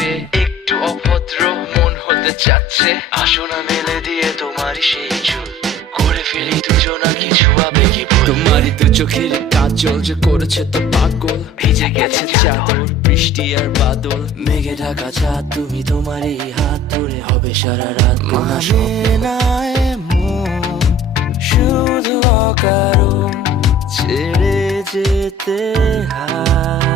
পেয়ে একটু অভদ্র মন হতে চাচ্ছে। আসো না মেলে দিয়ে তোমারই সেই চুল, করে ফেলি দুজনা কিছু আবেগী ভুল। তোমারই দু চোখের কাজল যে করেছে তো পাগল, ভিজে গেছে চাদর বৃষ্টি আর বাদল, মেঘে ঢাকা চাঁদ তুমি তোমারই হাত ধরে হবে সারা রাত। মানে না এমন শুধু অকারণ ছেড়ে যেতে হয়।